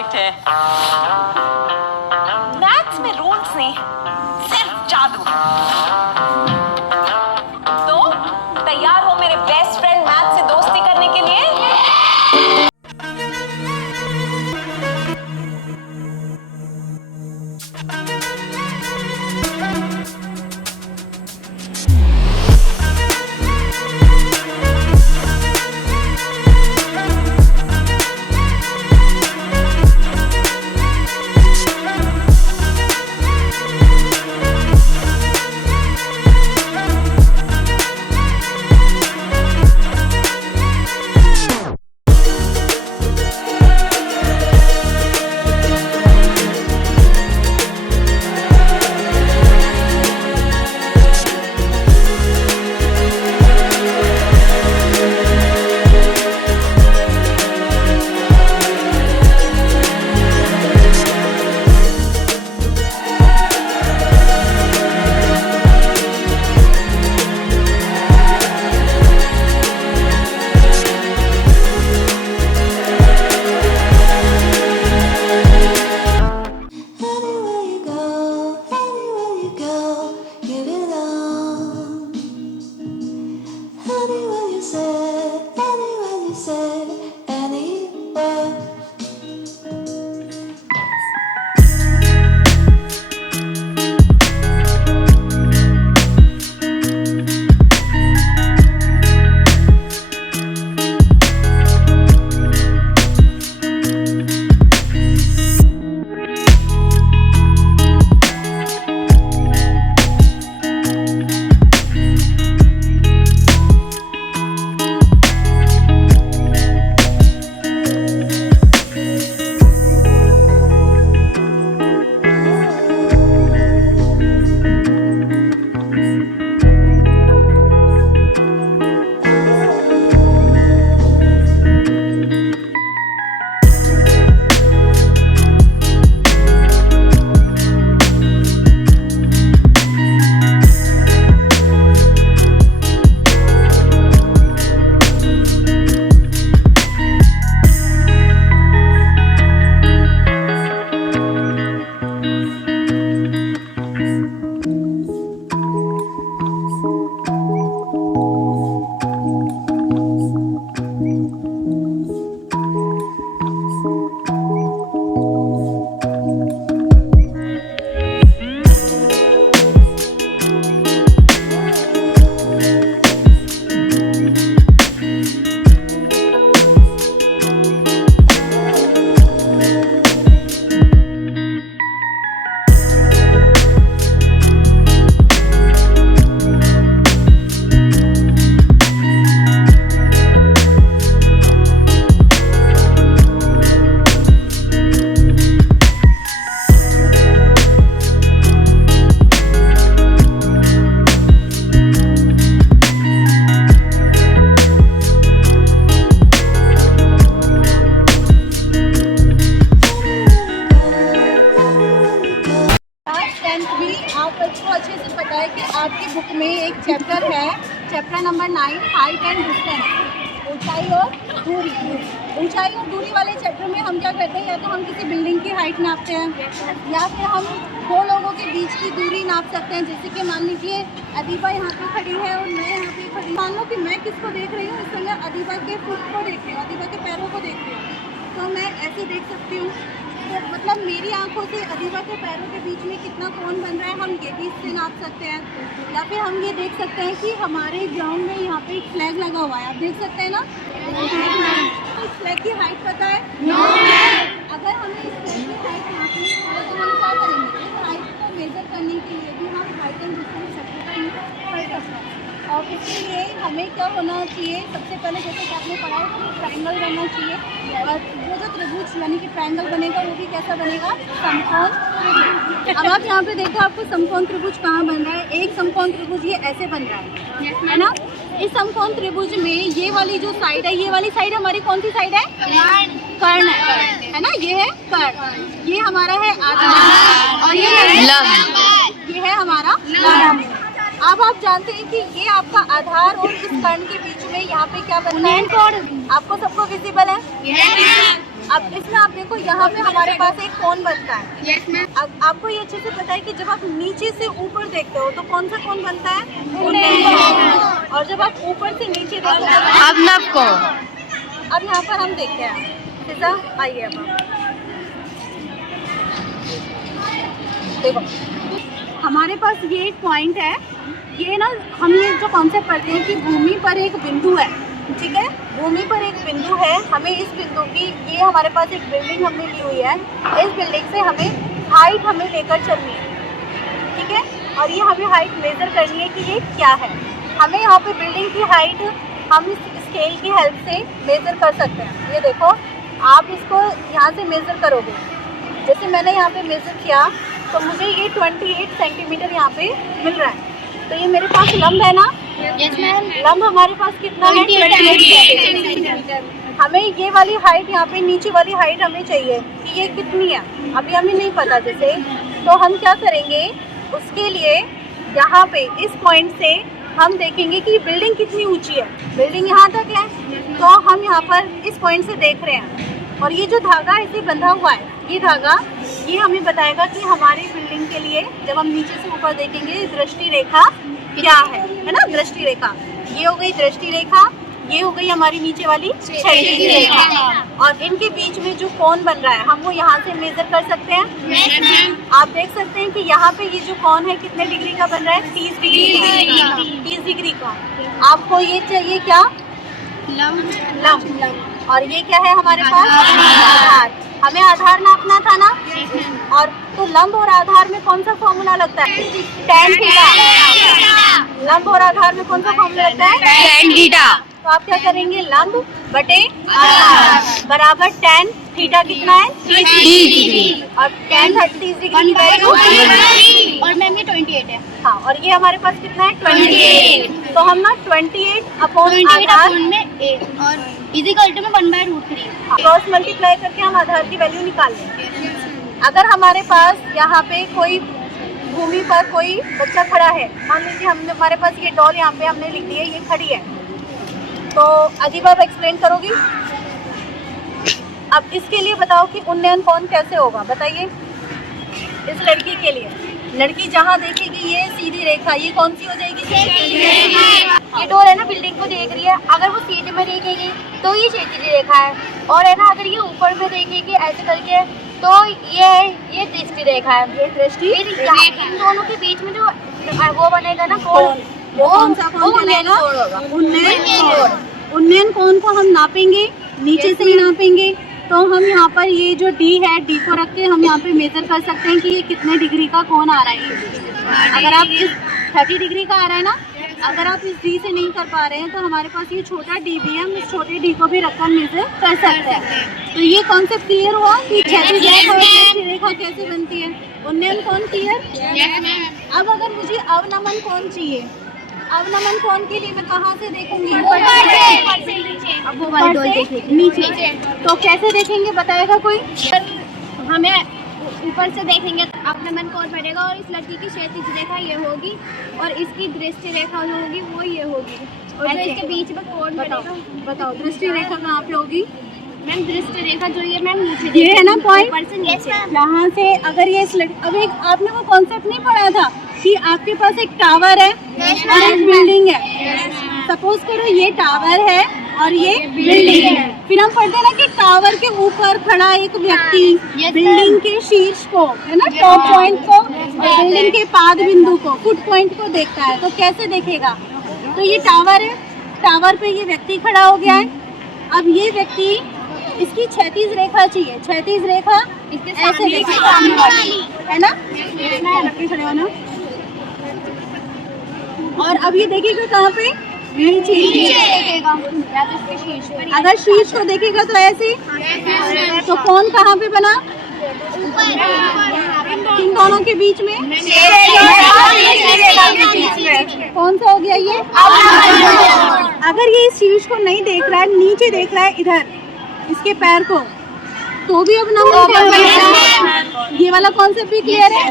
Logic थे। Maths में rules नहीं, सिर्फ जादू। तो तैयार हो मेरे बेस्ट फ्रेंड मैथ्स से दोस्ती करने के लिए? आपकी बुक में एक चैप्टर है, chapter number 9, height and distance, ऊंचाई और दूरी। ऊंचाई और दूरी वाले चैप्टर में हम क्या करते हैं, या तो हम किसी बिल्डिंग की हाइट नापते हैं, या फिर हम दो लोगों के बीच की दूरी नाप सकते हैं। जैसे कि मान लीजिए अदीबा यहाँ पे खड़ी है और मैं यहाँ पे खड़ी, मान लो कि मैं किसको देख रही हूँ, इस समय अदीबा के फुट को देख रही हूँ, अदीबा के पैरों को देख रही हूँ, तो मैं ऐसे देख सकती हूँ। तो मतलब मेरी आंखों से अदीबा के पैरों के बीच में कितना कोण बन रहा है, हम ये भी इससे नाप सकते हैं। या फिर हम ये देख सकते हैं कि हमारे ग्राउंड में यहाँ पे एक फ्लैग लगा हुआ है, आप देख सकते हैं ना। इस फ्लैग की हाइट पता है? अगर हमें इस फ्लैग की हाइट नापनी है तो हम क्या करेंगे, इस हाइट को मेजर करने के लिए भी हम हाइट एंड डिस्टेंस चैप्टर का यूज कर सकते हैं। और इसके लिए हमें क्या होना चाहिए, सबसे पहले जैसे कि आपने पढ़ा है कि ट्रायंगल बनना चाहिए, और वो जो त्रिभुज यानी कि ट्रायंगल बनेगा वो भी कैसा बनेगा, समकोण त्रिभुज। अब आप यहाँ पे देखो आपको समकोण त्रिभुज कहाँ बन रहा है, एक समकोण त्रिभुज ये ऐसे बन रहा है ना। इस समकोण त्रिभुज में ये वाली जो साइड है, ये वाली साइड हमारी कौन सी साइड है, कर्ण है ना, ये है कर्ण, ये हमारा है आधार और ये लंब, ये है हमारा लंब। अब आप जानते हैं कि ये आपका आधार और इस कर्ण के बीच में यहाँ पे क्या बनता है, आपको सबको विजिबल है। अब इसमें आप देखो देखो यहाँ पे हमारे पास एक कोन बनता है। Yes ma'am. अब आपको ये अच्छे से पता है कि जब आप नीचे से ऊपर देखते हो तो कौन सा कोन बनता है? और जब आप ऊपर से नीचे देखते हो अब नब को अब यहाँ पर हम देखते हैं। सीधा आइए अब आप। देखो हमारे पास ये एक पॉइंट है। ये ना हम ये जो कॉन्सेप्ट पढ़ते हैं कि भूमि पर एक बिंदु है, ठीक है, भूमि पर एक बिंदु है। हमें इस बिंदु की, ये हमारे पास एक बिल्डिंग हमने ली हुई है, इस बिल्डिंग से हमें हाइट हमें लेकर चलनी है, ठीक है। और ये हमें हाइट मेजर करनी है कि ये क्या है। हमें यहाँ पे बिल्डिंग की हाइट हम इस स्केल की हेल्प से मेजर कर सकते हैं। ये देखो आप इसको यहाँ से मेजर करोगे, जैसे मैंने यहाँ पे मेजर किया तो मुझे ये 28 सेंटीमीटर यहाँ पे मिल रहा है। तो ये मेरे पास लंब है ना? Yes ma'am. लंब हमारे पास कितना है? 28 सेंटीमीटर। हमें ये वाली हाइट, यहाँ पे नीचे वाली हाइट हमें चाहिए कि ये कितनी है, अभी हमें नहीं पता। जैसे तो हम क्या करेंगे, उसके लिए यहाँ पे इस पॉइंट से हम देखेंगे कि बिल्डिंग कितनी ऊंची है। बिल्डिंग यहाँ तक है तो हम यहाँ पर इस पॉइंट से देख रहे हैं। और ये जो धागा इसे बंधा हुआ है, ये धागा ये हमें बताएगा कि हमारी बिल्डिंग के लिए जब हम नीचे से ऊपर देखेंगे दृष्टि रेखा क्या है ना? दृष्टि रेखा ये हो गई दृष्टि रेखा, ये हो गई हमारी नीचे वाली क्षैतिज रेखा। और इनके बीच में जो कोण बन रहा है हम वो यहाँ से मेजर कर सकते हैं। आप देख सकते हैं कि यहाँ पे ये जो कोण है कितने डिग्री का बन रहा है? 30 डिग्री का। 30 डिग्री का। आपको ये चाहिए क्या? लंब। और ये क्या है हमारे पास? आधार। हमें आधार नापना था ना? और तो लंब और आधार में कौन सा फॉर्मूला लगता है? tan theta. लंब और आधार में कौन सा फॉर्मूला लगता है? tan theta. तो आप क्या करेंगे? लंब बटे आधार बराबर tan थीटा कितना है? 30 डिग्री। और tan 30 डिग्री की वैल्यू और मैम ये 28 है। हाँ, और ये हमारे पास कितना है? 28। तो हम ना 28 अपॉन आधार में 8 और इजिकल टू में 1/√3 क्रॉस मल्टीप्लाई करके हम आधार की वैल्यू निकाल लेंगे। अगर हमारे पास यहाँ पे कोई भूमि पर कोई बच्चा खड़ा है, मान लीजिए हमने, हमारे पास ये डॉल यहाँ पे हमने लिख दी है, ये खड़ी है, तो अजीब आप एक्सप्लेन करोगी। अब इसके लिए बताओ कि उन्नयन कोण कैसे होगा, बताइए। इस लड़की के लिए, लड़की जहाँ देखेगी ये सीधी रेखा, ये कौन सी हो जाएगी? ये डोर है ना बिल्डिंग को देख रही है, अगर वो सीधे में देखेगी तो ये क्षैतिज रेखा है, और है ना अगर ये ऊपर में देखेगी ऐसे करके तो ये दृष्टि रेखा है। ये दृष्टि इन दोनों के बीच में जो वो बनेगा ना कोण, वो कौन सा कोण बनेगा? उन्नयन कोण। उन्नयन कोण को हम नापेंगे, नीचे से ही नापेंगे। तो हम यहाँ पर ये जो D है, D को रख के हम यहाँ पे मेजर कर सकते हैं कि ये कितने डिग्री का कोण आ रहा है। अगर आप इस 30 डिग्री का आ रहा है ना, अगर आप इस D से नहीं कर पा रहे हैं तो हमारे पास ये छोटा D भी है, हम इस छोटे D को भी रखकर मेजर कर सकते हैं। तो ये कॉन्सेप्ट क्लियर हुआ कि क्षैतिज रेखा और दृष्टि रेखा कैसे बनती है। उन्नयन कोण क्लियर? अब अगर मुझे अवनमन कोण चाहिए, अवनमन कोण के लिए मैं कहाँ से देखूंगी? अब वो वाली डॉल देखेंगे नीचे। तो कैसे देखेंगे बताएगा कोई? हमें ऊपर से देखेंगे तो अवनमन कोण बढ़ेगा और इस लड़की की क्षैतिज रेखा ये होगी और इसकी दृष्टि रेखा जो होगी वो ये होगी, और जो इसके बीच में कोण बढ़ेगा। बताओ दृष्टि रेखा कहाँ पे होगी? मैम दृष्टि रेखा जो ये मैम नीचे ये है ना पॉइंट, ऊपर से नीचे। यहाँ से अगर ये इस लड़की, अब एक आपने वो कॉन्सेप्ट नहीं पढ़ा था कि आपके पास एक टावर है और एक बिल्डिंग है। सपोज करो ये टावर है और ये बिल्डिंग है, फिर हम पढ़ते हैं ना कि टावर के ऊपर खड़ा एक व्यक्ति बिल्डिंग के शीर्ष को, है ना, टॉप पॉइंट को, बिल्डिंग के पाद बिंदु को, फुट पॉइंट को देखता है। तो कैसे देखेगा? तो ये टावर है, टावर पे ये व्यक्ति खड़ा हो गया है। अब ये व्यक्ति, इसकी क्षैतिज रेखा चाहिए, क्षैतिज रेखा ऐसे देखेगा, है ना, खड़े हो ना। और अब ये देखिएगा कहाँ पे? नीचे देखेगा, या तो इसके शीर्ष पर। अगर शीर्ष को देखेगा तो ऐसे, तो कौन कहाँ पे बना? इन दोनों के बीच में कौन सा हो गया ये? अगर ये इस शीर्ष को नहीं देख रहा है, नीचे देख रहा है इधर इसके पैर को, तो भी अब नंबर ये वाला कॉन्सेप्ट भी क्लियर है।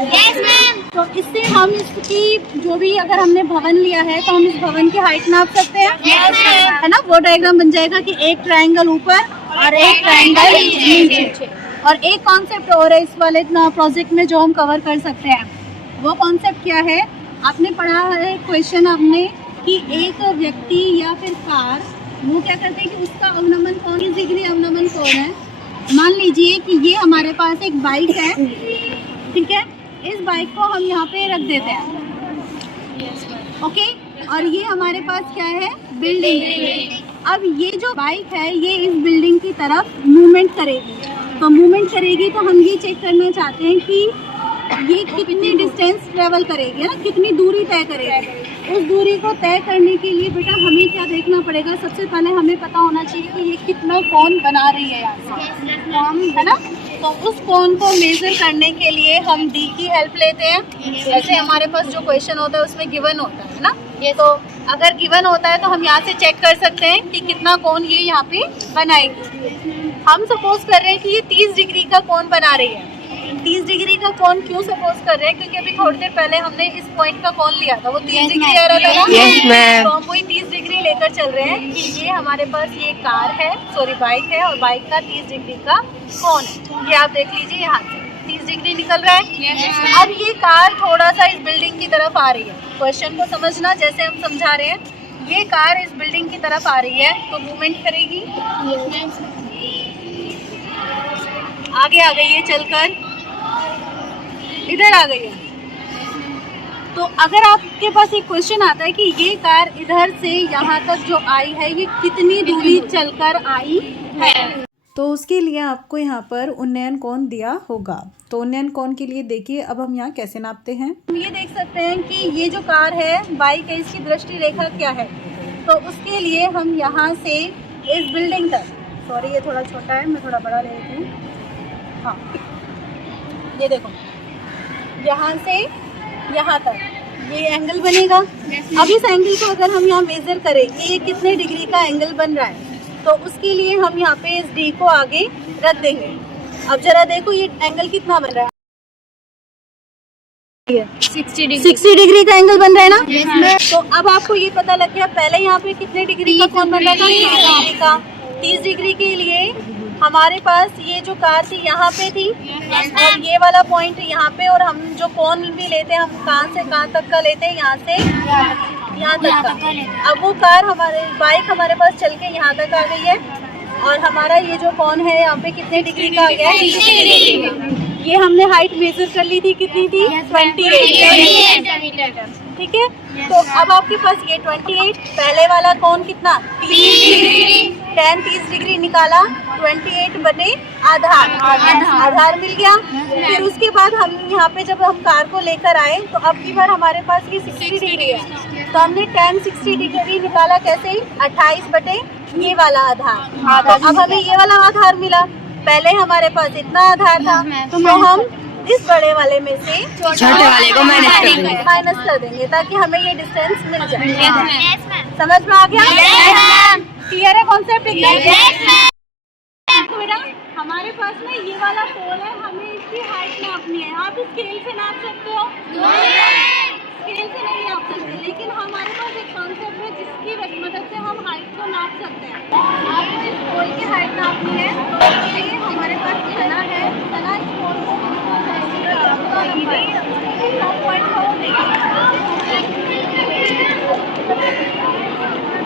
तो इससे हम इसकी जो भी, अगर हमने भवन लिया है तो हम इस भवन की हाइट नाप सकते हैं, है ना। वो डायग्राम बन जाएगा कि एक ट्रायंगल ऊपर और एक ट्रायंगल नीचे। और एक कॉन्सेप्ट और है इस वाले प्रोजेक्ट में जो हम कवर कर सकते हैं। वो कॉन्सेप्ट क्या है, आपने पढ़ा है क्वेश्चन आपने कि एक व्यक्ति या फिर कार वो क्या करते हैं कि उसका अवनमन कोण 30 डिग्री अवनमन कोण है। मान लीजिए कि ये हमारे पास एक बाइक है, ठीक है, इस बाइक को हम यहाँ पे रख देते हैं, ओके, और ये हमारे पास क्या है, बिल्डिंग है। अब ये जो बाइक है ये इस बिल्डिंग की तरफ मूवमेंट करेगी, तो मूवमेंट करेगी तो हम ये चेक करना चाहते हैं कि ये कितनी डिस्टेंस ट्रेवल करेगी, है ना, कितनी दूरी तय करेगी। उस दूरी को तय करने के लिए बेटा हमें क्या देखना पड़ेगा, सबसे पहले हमें पता होना चाहिए कि ये कितना कोण बना रही है यहाँ से, है ना। तो उस कोण को मेजर करने के लिए हम डी की हेल्प लेते हैं। जैसे हमारे पास जो क्वेश्चन होता है उसमें गिवन होता है ना, तो अगर गिवन होता है तो हम यहाँ से चेक कर सकते हैं कि कितना कोण ये यहाँ पे बनाएगी। हम सपोज कर रहे हैं कि ये 30 डिग्री का कोण बना रही है। 30 डिग्री का कोण क्यों सपोज कर रहे हैं, क्योंकि अभी थोड़ी देर पहले हमने इस पॉइंट का कोण लिया था, वो 30 डिग्री आ रहा था ना, तो हम वही 30 डिग्री लेकर चल रहे हैं कि ये हमारे पास ये कार है, सॉरी बाइक है, और बाइक का 30 डिग्री का कोण है। ये आप देख लीजिए यहाँ से 30 डिग्री निकल रहा है। अब ये कार थोड़ा सा इस बिल्डिंग की तरफ आ रही है। क्वेश्चन को समझना, जैसे हम समझा रहे हैं, ये कार इस बिल्डिंग की तरफ आ रही है तो मूवमेंट करेगी, आगे आ गई है, चलकर इधर आ गई है। तो अगर आपके पास एक क्वेश्चन आता है कि ये कार इधर से यहाँ तक जो आई है ये कितनी दूरी चलकर आई है, तो उसके लिए आपको यहाँ पर उन्नयन कोण दिया होगा। तो उन्नयन कोण के लिए देखिए अब हम यहाँ कैसे नापते हैं। हम ये देख सकते हैं कि ये जो कार है, बाइक है, इसकी दृष्टि रेखा क्या है। तो उसके लिए हम यहाँ से इस बिल्डिंग तक, सॉरी ये थोड़ा छोटा है, मैं थोड़ा बड़ा ले लेती हूँ, हाँ ये देखो, यहाँ से यहाँ तक ये एंगल बनेगा। अब इस एंगल को अगर हम यहाँ मेजर करें कि ये कितने डिग्री का एंगल बन रहा है, तो उसके लिए हम यहाँ पे इस डी को आगे रख देंगे। अब जरा देखो ये एंगल कितना बन रहा है, 60 डिग्री का एंगल बन रहा है ना। तो अब आपको ये पता लग गया, पहले यहाँ पे कितने डिग्री का कोण बन रहा था, 30 डिग्री का। 30 डिग्री के लिए हमारे पास ये जो कार थी यहाँ पे थी, और ये वाला पॉइंट यहाँ पे, और हम जो कोण भी लेते हैं हम कहाँ से कहाँ तक का लेते हैं, यहाँ से यहाँ तक का। अब वो कार हमारे बाइक हमारे पास चल के यहाँ तक आ गई है, और हमारा ये जो कोण है यहाँ पे कितने डिग्री का आ गया है, 60 डिग्री का। ये हमने हाइट मेजर कर ली थी, कितनी थी, 28, ठीक है। तो अब आपके पास ये 28, पहले वाला कोण कितना, 30 डिग्री, 30 डिग्री निकाला, 28 बटे आधार मिल गया। फिर उसके बाद हम यहाँ पे जब हम कार को लेकर आए तो अब की बार हमारे पास ये 60 डिग्री है, तो हमने 60 डिग्री निकाला, कैसे, 28 बटे ये वाला आधार। तो अब हमें ये वाला आधार मिला, पहले हमारे पास इतना आधार था, तो हम इस बड़े वाले में से छोटे वाले को माइनस कर देंगे ताकि हमें ये डिस्टेंस मिल जाए। समझ में आ गया? क्लियर है कॉन्सेप्ट? बेटा हमारे पास में ये वाला पोल है, हमें इसकी हाइट नापनी है। आप स्केल से नाप सकते हो, स्केल से नहीं नाप सकते, लेकिन हमारे पास एक कॉन्सेप्ट है जिसकी मदद से हम हाइट को नाप सकते हैं। आपको इस पोल की हाइट नापनी है, तो उसके लिए हमारे पास तना है, तना इस पोल को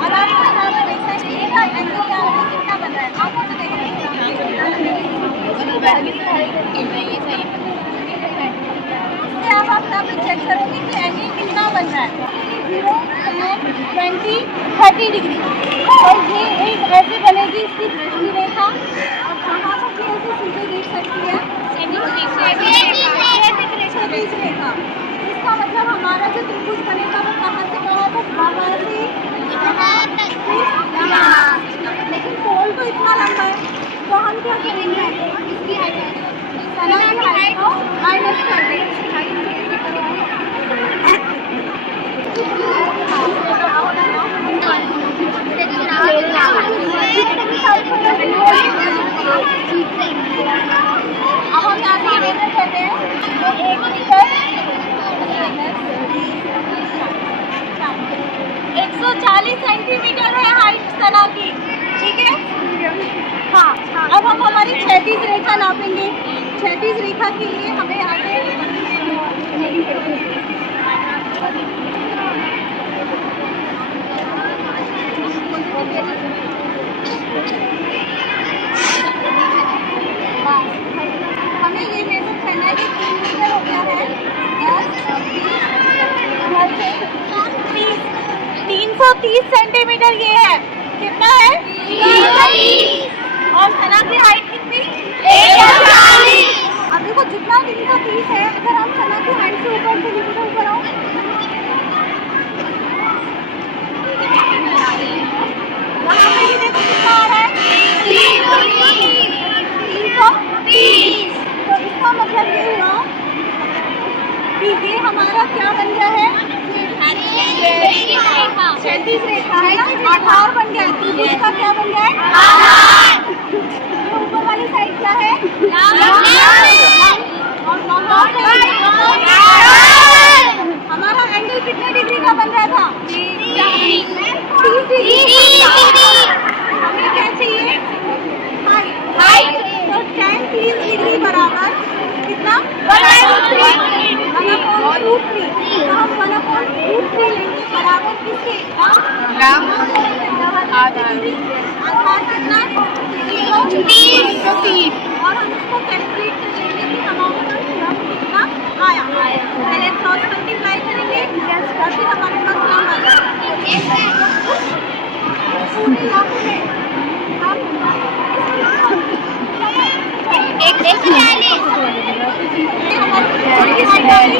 अब आप यहाँ पर देख सकते हैं कि एंगल क्या होगा, कितना बन रहा है। आप तो देखिए आप यहाँ पे चेक करोगे कि एंगल कितना बन रहा है, 0, 10, 20, 30 डिग्री। और ये एक ऐसे बनेगी इसकी दृष्टि रेखा, और कहाँ पर भी ऐसे सीधे देख सकती है, क्षैतिज रेखा। इसका मतलब हमारा जो त्रिभुज बनेगा वो कहाँ से कहाँ तक, वहाँ से यहाँ। लेकिन पोल तो इतना लंबा है, तो हम क्या करेंगे, इसकी हाइट को माइनस कर देंगे। अब हम यहाँ से मेजर करते हैं, तो 1 मीटर 140 सेंटीमीटर है हाइट तना की, ठीक है। हाँ, अब हम हमारी क्षैतिज रेखा नापेंगे। क्षैतिज रेखा के लिए हमें यहाँ से हमें ये मेजर करना है कि 3 मीटर हो गया है 330 सेंटीमीटर ये है। कितना है? 330। और सना की हाइट कितनी? 140। अब देखो जितना 330 है, अगर हम सना की हाइट से ऊपर से नीचे ऊपर आओ, यहाँ पे भी देखो कितना आ रहा है? 330। तो इसका मतलब ये हुआ कि ये हमारा क्या बन गया है? क्षैतिज रेखा है ना, आधार बन गया है। त्रिभुज का क्या बन गया है? आधार। ये ऊपर वाली साइड क्या है? और वहाँ से हमारा एंगल कितने डिग्री का बन रहा था? 30 डिग्री। हमें क्या चाहिए? हाइट। तो tan 30 डिग्री बराबर कितना? 1/√3। तो हम 1/√3 लेंगे बराबर किसके? आधार कितना? 330। और हम इसको कैलकुलेट कर लेंगे कि हमारा कितना आया। पहले क्रॉस मल्टीप्लाई करेंगे और फिर हमारे पास लंब आ जाएगा। पूरे लंब में हम हमारी